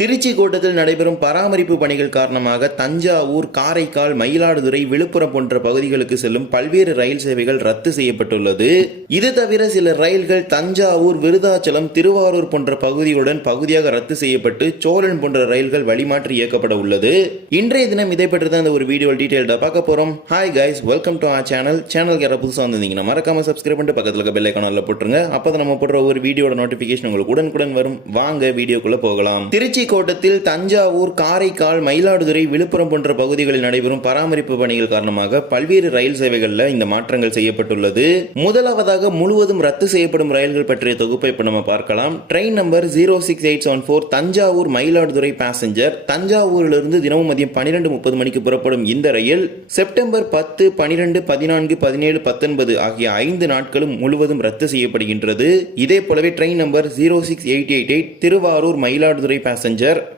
திருச்சி கோட்டத்தில் நடைபெறும் பராமரிப்பு பணிகள் காரணமாக தஞ்சாவூர் காரைக்கால் மயிலாடுதுறை விழுப்புரம் போன்ற பகுதிகளுக்கு செல்லும் பல்வேறு ரயில் சேவைகள் ரத்து செய்யப்பட்டுள்ளது. இது தவிர சில ரயில்கள் தஞ்சாவூர் விருதாச்சலம் திருவாரூர் போன்ற பகுதியுடன் பகுதியாக ரத்து செய்யப்பட்டு சோழன் போன்ற ரயில்கள் வழிமாற்றி இயக்கப்பட உள்ளது. இன்றைய தினம் இதை பற்றி தான் இந்த ஒரு வீடியோ டீட்டெயில்டாக பார்க்க போறோம். Hi guys welcome to our channel சேனலுக்கு யாராவது புதுசாக வந்திருந்தீங்கன்னா மறக்காம சப்ஸ்கிரைப் பண்ணிட்டு பக்கத்தில் இருக்க பெல் ஐக்கானில் போட்டுருங்க. அப்போ நம்ம போடுற ஒரு வீடியோட நோட்டிஃபிகேஷன் உங்களுக்கு உடனுக்குடன் வரும். வாங்க வீடியோக்குள்ள போகலாம். திருச்சி கோட்டத்தில் தஞ்சாவூர் காரைக்கால் மயிலாடுதுறை விழுப்புரம் போன்ற பகுதிகளில் நடைபெறும் பராமரிப்பு பணிகள் காரணமாக பல்வேறு ரயில் சேவைகளில் இந்த மாற்றங்கள் செய்யப்பட்டுள்ளது. முதலாவதாக முழுவதும் ரத்து செய்யப்படும் ரயில்கள் பற்றிய தொகுப்பை இப்போ நம்ம பார்க்கலாம். Train number zero six eight seven four Thanjavur Mayiladuthurai passenger தஞ்சாவூரிலிருந்து தினமும் மதியம் பன்னிரெண்டு முப்பது மணிக்கு புறப்படும் இந்த ரயில் செப்டம்பர் பத்து பனிரெண்டு பதினான்கு பதினேழு பத்தொன்பது ஆகிய ஐந்து நாட்களும் முழுவதும் ரத்து செய்யப்படுகின்றது. இதே போலவே train number zero six eight eight eight Thiruvarur Mayiladuthurai passenger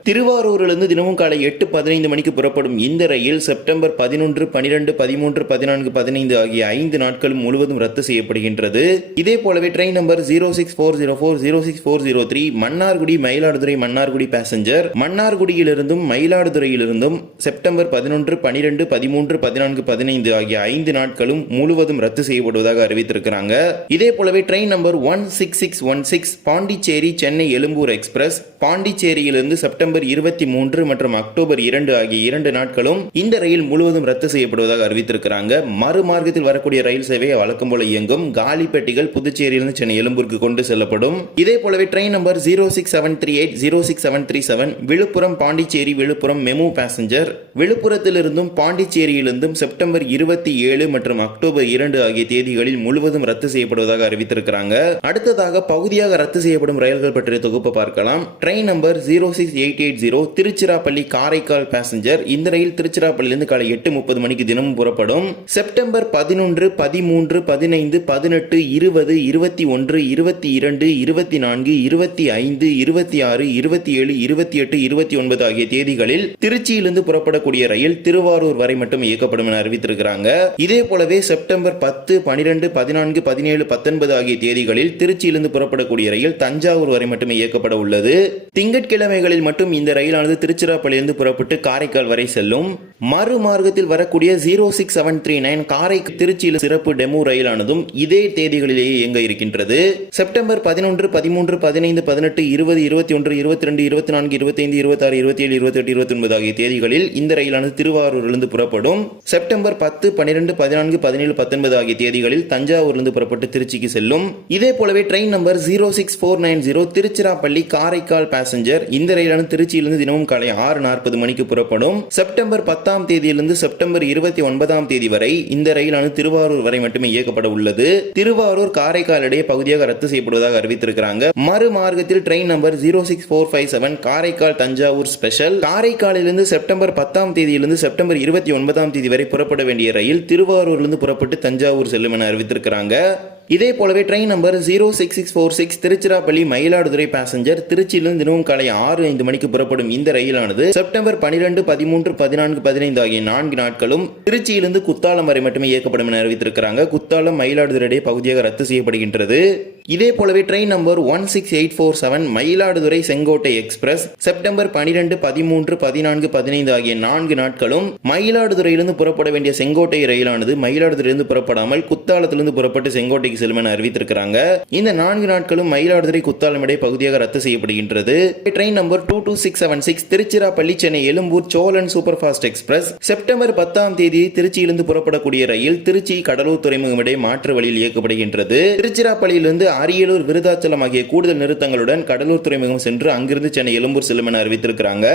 திருவாரூரிலிருந்து தினமும் காலை எட்டு பதினைந்து மணிக்கு புறப்படும் இந்த ரயில் செப்டம்பர் பதினொன்று பனிரெண்டு பதிமூன்று பதினான்கு பதினைந்து ஆகிய ஐந்து நாட்களும் முழுவதும் ரத்து செய்யப்படுகின்றது. இதே போலவே train number zero six four zero four zero six four zero three Mannargudi Mayiladuthurai Mannargudi passenger மன்னார்குடியிலிருந்தும் மயிலாடுதுறையிலிருந்தும் செப்டம்பர் பதினொன்று பனிரெண்டு பதிமூன்று பதினான்கு பதினைந்து ஆகிய ஐந்து நாட்களும் முழுவதும் ரத்து செய்யப்படுவதாக அறிவித்திருக்கிறாங்க. இதே போலவே train number one six six one six Pondicherry Chennai Egmore express பாண்டிச்சேரியிலிருந்து September இருபத்தி மூன்று மற்றும் அக்டோபர் இரண்டு ஆகிய இரண்டு நாட்களும் இந்த ரயில் முழுவதும் ரத்து செய்யப்படுவதாக அறிவித்திருக்கிறாங்க. மறுமார்க்கத்தில் வரக்கூடிய ரயில் சேவை வழக்கம் போல இயங்கும் காலி பெட்டிகள் புதுச்சேரியிலிருந்து சென்னை எழும்பூருக்கு கொண்டு செல்லப்படும். இதே போலவே train number zero six seven three eight zero six seven three seven Villupuram Pondicherry Villupuram MEMU passenger. விழுப்புரத்திலிருந்தும் பாண்டிச்சேரியிலிருந்தும் செப்டம்பர் இருபத்தி ஏழு மற்றும் அக்டோபர் இரண்டு ஆகிய தேதிகளில் முழுவதும் ரத்து செய்யப்படுவதாக அறிவித்திருக்கிறாங்க. அடுத்ததாக பகுதியாக ரத்து செய்யப்படும் ரயில்கள் பற்றிய தொகுப்பை பார்க்கலாம். Train number zero six eight eight zero Tiruchirappalli Karaikal passenger இந்த ரயில் திருச்சிராப்பள்ளியிலிருந்து காலை எட்டு முப்பது மணிக்கு தினமும் புறப்படும். செப்டம்பர் பதினொன்று பதிமூன்று பதினைந்து பதினெட்டு இருபது இருபத்தி ஒன்று இருபத்தி இரண்டு இருபத்தி நான்கு இருபத்தி ஐந்து இருபத்தி ஆறு இருபத்தி ஏழு இருபத்தி எட்டு இருபத்தி ஒன்பது ஆகிய தேதிகளில் திருச்சியிலிருந்து புறப்படக்கூடிய ரயில் திருவாரூர் வரை மட்டும் இயக்கப்படும் என அறிவித்திருக்கிறாங்க. இதே போலவே செப்டம்பர் பத்து பனிரெண்டு பதினான்கு பதினேழு பத்தொன்பது ஆகிய தேதிகளில் திருச்சியிலிருந்து புறப்படக்கூடிய ரயில் தஞ்சாவூர் வரை மட்டுமே இயக்கப்பட உள்ளது. திங்கட்கிழமைகளில் மட்டும் இந்த ரயிலானது திருச்சிராப்பள்ளியிலிருந்து புறப்பட்டு காரைக்கால் வரை செல்லும். மறுமார்க்கத்தில் வரக்கூடிய zero six seven three nine காரை திருச்சியில் சிறப்பு டெமோ ரயிலானதும் இதே தேதிகளிலேயே இயங்க இருக்கின்றது. செப்டம்பர் பதினொன்று பதிமூன்று பதினைந்து பதினெட்டு இருபது இருபத்தி ஒன்று இருபத்தி ரெண்டு இருபத்தி நான்கு இருபத்தைந்து இருபத்தாறு இருபத்தி ஏழு இருபத்தி எட்டு இருபத்தி ஒன்பது ஆகிய தேதிகளில் இந்த ரயிலானது திருவாரூரிலிருந்து புறப்படும். செப்டம்பர் பத்து பன்னிரெண்டு பதினான்கு பதினேழு பத்தொன்பது ஆகிய தேதிகளில் தஞ்சாவூரிலிருந்து புறப்பட்டு திருச்சிக்கு செல்லும். இதே போலவே train number zero six four nine zero Tiruchirappalli Karaikal passenger இந்த ரயிலானது திருச்சியிலிருந்து தினமும் காலை ஆறு நாற்பது மணிக்கு புறப்படும். செப்டம்பர் பத்தாம் தேதியிலிருந்து செப்டம்பர் இருபத்தி ஒன்பதாம் தேதி வரை இந்த ரயிலானது திருவாரூர் வரை மட்டுமே இயக்கப்பட உள்ளது. திருவாரூர் காரைக்கால் இடையே பகுதியாக ரத்து செய்யப்படுவதாக அறிவித்திருக்கிறாங்க. மறுமார்க்கத்தில் train number zero six four five seven Karaikal Thanjavur special காரைக்காலிலிருந்து September பத்தாம் தேதியிலிருந்து செப்டம்பர் இருபத்தி ஒன்பதாம் தேதி வரை புறப்பட வேண்டிய ரயில் திருவாரூர்லிருந்து புறப்பட்டு தஞ்சாவூர் செல்லும் என அறிவித்திருக்கிறாங்க. இதே போலவே train number zero six six four six Tiruchirappalli Mayiladuthurai passenger திருச்சியிலிருந்து தினமும் காலை ஆறு ஐந்து மணிக்கு புறப்படும் இந்த ரயிலானது செப்டம்பர் பனிரெண்டு பதிமூன்று பதினான்கு பதினைந்து ஆகிய நான்கு நாட்களும் திருச்சியிலிருந்து குத்தாலம் வரை மட்டுமே இயக்கப்படும் என அறிவித்திருக்கிறாங்க. குத்தாலம் மயிலாடுதுறை பகுதியாக ரத்து செய்யப்படுகின்றது. இதே போலவே train number one six eight four seven Mayiladuthurai Sengottai express September பனிரெண்டு பதிமூன்று பதினான்கு பதினைந்து ஆகிய நான்கு நாட்களும் மயிலாடுதுறையிலிருந்து புறப்பட வேண்டிய செங்கோட்டை ரயிலானது மயிலாடுதுறையிலிருந்து புறப்படாமல் குத்தாலத்திலிருந்து புறப்பட்டு செங்கோட்டைக்கு செல்லும் என அறிவித்திருக்கிறாங்க. இந்த நான்கு நாட்களும் மயிலாடுதுறை குத்தாலம் இடையே பகுதியாக ரத்து செய்யப்படுகின்றது. Train number two two six seven six Tiruchirappalli Chennai Egmore Cholan super fast express September பத்தாம் தேதி திருச்சியிலிருந்து புறப்படக்கூடிய ரயில் திருச்சி கடலூர் துறைமுகம் இடையே மாற்று வழியில் இயக்கப்படுகின்றது. திருச்சிராப்பள்ளியிலிருந்து அரியலூர் விருதாச்சலம் ஆகிய கூடுதல் நிறுத்தங்களுடன் கடலூர் துறைமுகம் சென்று அங்கிருந்து சென்னை எழும்பூர் செல்லும் என அறிவித்திருக்கிறாங்க.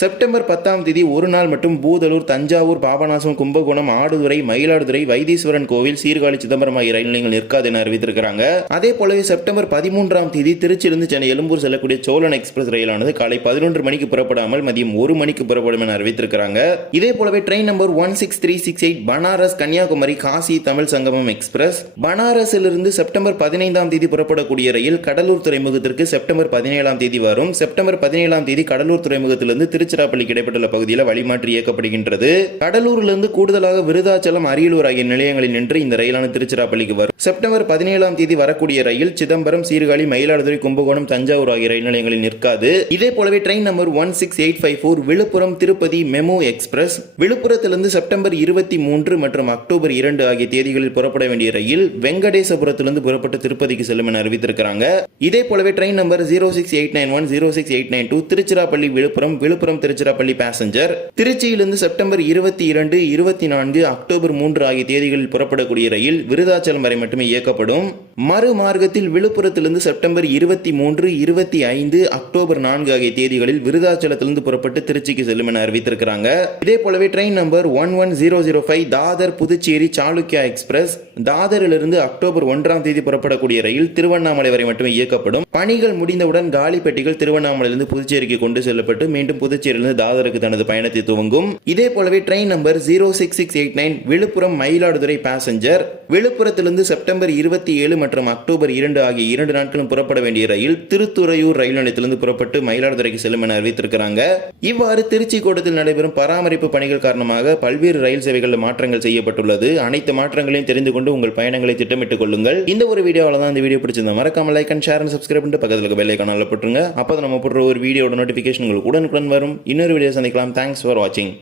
செப்டம்பர் பத்தாம் தேதி ஒரு நாள் மட்டும் பூதலூர் தஞ்சாவூர் பாபநாசம் கும்பகோணம் ஆடுதுறை மயிலாடுதுறை வைத்தீஸ்வரன் கோவில் சீர்காழி சிதம்பரம் ஆகிய ரயில் நிலையங்கள் நிற்காது என அறிவித்திருக்கிறாங்க. அதே போலவே செப்டம்பர் பதிமூன்றாம் தேதி திருச்சியிலிருந்து சென்னை எழும்பூர் செல்லக்கூடிய சோழன் எக்ஸ்பிரஸ் ரயிலானது காலை பதினொன்று மணிக்கு புறப்படாமல் மதியம் ஒரு மணிக்கு புறப்படும் என அறிவித்திருக்கிறாங்க. இதே போலவே train number one six three six eight Banaras Kanyakumari Kashi Tamil Sangamam express. பனாரஸிலிருந்து September பதினைந்தாம் தேதி தேதி புறப்படக்கூடிய ரயில் கடலூர் துறைமுகத்திற்கு செப்டம்பர் பதினேழாம் தேதி வரும். செப்டம்பர் பதினேழாம் தேதி கடலூர் துறைமுகத்திலிருந்து திருச்சிராப்பள்ளிக்கு கிடைப்பட்டுள்ள பகுதியில் வழிமாற்றி இயக்கப்படுகின்றது. கடலூரிலிருந்து கூடுதலாக விருதாச்சலம் அரியலூர் ஆகிய நிலையங்களில் நின்று இந்த ரயிலான திருச்சிராப்பள்ளிக்கு வரும். செப்டம்பர் பதினேழாம் தேதி வரக்கூடிய ரயில் சிதம்பரம் சீர்காழி மயிலாடுதுறை கும்பகோணம் தஞ்சாவூர் ஆகிய ரயில் நிலையங்களில் நிற்காது. இதே போலவே train number one six eight five four Villupuram Tirupati MEMU express விழுப்புரத்திலிருந்து September இருபத்தி மூன்று மற்றும் அக்டோபர் இரண்டு ஆகிய தேதிகளில் புறப்பட வேண்டிய ரயில் வெங்கடேசபுரத்திலிருந்து புறப்பட்டு திருப்பதிக்கு செல்லும் என அறிவித்திருக்கிறாங்க. இதே போலவே train number zero six eight nine one zero six eight nine two Tiruchirappalli Villupuram Villupuram Tiruchirappalli passenger திருச்சியிலிருந்து செப்டம்பர் இருபத்தி இரண்டு இருபத்தி நான்கு அக்டோபர் மூன்று ஆகிய தேதிகளில் புறப்படக்கூடிய ரயில் விருதாச்சலம் வரை மட்டுமே இயக்கப்படும். மறு மார்க்கத்தில் விழுப்புரத்திலிருந்து செப்டம்பர் இருபத்தி மூன்று இருபத்தி ஐந்து அக்டோபர் நான்கு ஆகிய தேதிகளில் விருதாச்சலத்திலிருந்து புறப்பட்டு திருச்சிக்கு செல்லும் என அறிவித்திருக்கிறாங்க. இதே போலவே train number one one zero zero five Dadar Puducherry Chalukya express தாதரிலிருந்து October ஒன்றாம் தேதி புறப்படக்கூடிய ரயில் திருவண்ணாமலை வரை மட்டுமே இயக்கப்படும். பணிகள் முடிந்தவுடன் காலி பெட்டிகள் திருவண்ணாமலையிலிருந்து புதுச்சேரிக்கு கொண்டு செல்லப்பட்டு மீண்டும் புதுச்சேரியிலிருந்து தாதருக்கு தனது பயணத்தை துவங்கும். இதே போலவே train number zero six six eight nine Villupuram Mayiladuthurai passenger விழுப்புரத்திலிருந்து September இருபத்தி ஏழு மற்றும் அக்டோபர் இரண்டு ஆகிய இரண்டு நாட்களும் புறப்பட வேண்டிய ரயில் திருத்துறையூர் ரயில் நிலையத்திலிருந்து புறப்பட்டு மயிலாடுதுறைக்கு செல்லும் என அறிவித்திருக்கிறாங்க. இவ்வாறு திருச்சி கோட்டத்தில் நடைபெறும் பராமரிப்பு பணிகள் காரணமாக பல்வேறு ரயில் சேவைகளில் மாற்றங்கள் செய்யப்பட்டுள்ளது. அனைத்து மாற்றங்களையும் தெரிந்து கொண்டு உங்கள் பயணங்களை திட்டமிட்டுக் கொள்ளுங்கள். இந்த ஒரு வீடியோவில் தான் இந்த வீடியோ பிடிச்சிருந்தா மறக்காம like and share and subscribe பண்ணிட்டு பக்கத்தில் இருக்க பெல் ஐக்கான போட்டுருங்க. அப்போ நம்ம போடுற ஒரு வீடியோட நோட்டிஃபிகேஷன் உங்களுக்கு உடனுக்குடன் வரும். இன்னொரு வீடியோ சந்திக்கலாம். தேங்க்ஸ் ஃபார் வாட்சிங்